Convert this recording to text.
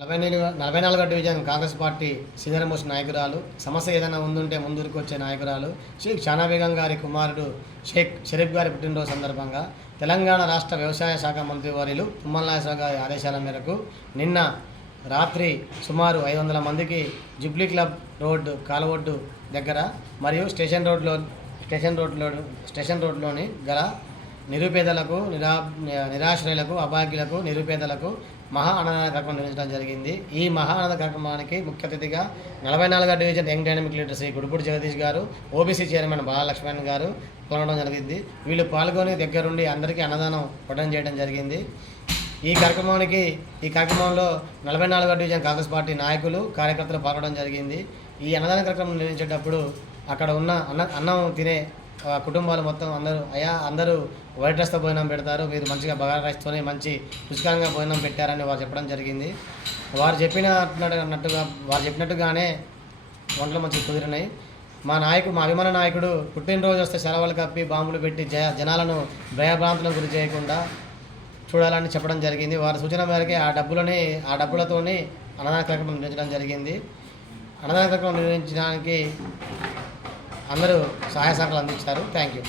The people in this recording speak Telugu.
నలభై నలభై నాలుగో division Congress party senior most నాయకురాలు. సమస్య ఏదైనా ఉందుంటే ముందుకు వచ్చే నాయకురాలు. షేక్ షానాబేగం గారి కుమారుడు షేక్ షరీఫ్ గారి పుట్టినరోజు సందర్భంగా తెలంగాణ రాష్ట్ర వ్యవసాయ శాఖ మంత్రి వర్యులు తుమ్మలనాగేశ్వర గారి ఆదేశాల మేరకు నిన్న రాత్రి సుమారు ఐదు వందల మందికి జుబ్లీ క్లబ్ రోడ్డు కాలవొడ్డు దగ్గర మరియు స్టేషన్ రోడ్లో స్టేషన్ రోడ్లో స్టేషన్ రోడ్లోని గల నిరుపేదలకు నిరా నిరాశ్రయులకు అభాగ్యులకు నిరుపేదలకు మహా అన్నదాన కార్యక్రమం నిర్వహించడం జరిగింది. ఈ మహా అన్నద కార్యక్రమానికి ముఖ్య అతిథిగా నలభై నాలుగో division young dynamic leader Shri Gudipudi Jagadish గారు ఓబీసీ చైర్మన్ బాలలక్ష్మణ్ గారు పాల్గొనడం జరిగింది. వీళ్ళు పాల్గొని దగ్గరుండి అందరికీ అన్నదానం ప్రకటన చేయడం జరిగింది. ఈ కార్యక్రమానికి ఈ కార్యక్రమంలో నలభై నాలుగో డివిజన్ కాంగ్రెస్ పార్టీ నాయకులు కార్యకర్తలు పాల్గొనడం జరిగింది. ఈ అన్నదాన కార్యక్రమం నిర్వహించేటప్పుడు అక్కడ ఉన్న అన్న అన్నం తినే కుటుంబాలు మొత్తం అందరూ అయ్యా అందరూ వైట్ రైస్తో భోజనం పెడతారు మీరు మంచిగా బగారా రైస్తోనే మంచి రుచికరంగా భోజనం పెట్టారని వారు చెప్పడం జరిగింది. వారు చెప్పిన అన్నట్టుగా వారు చెప్పినట్టుగానే వంటలు మంచిగా కుదిరినాయి. మా నాయకుడు మా అభిమాన నాయకుడు పుట్టినరోజు వస్తే సెలవులు కప్పి బాంబులు పెట్టి జ జనాలను భయభ్రాంతులకు గురి చేయకుండా చూడాలని చెప్పడం జరిగింది. వారి సూచన మేరకే ఆ డబ్బులని ఆ డబ్బులతోని అన్నదాన కార్యక్రమం నిర్వహించడం జరిగింది. అన్నదాన కార్యక్రమం నిర్వహించడానికి అందరూ సహాయ సహకారాలు అందించారు థ్యాంక్ యూ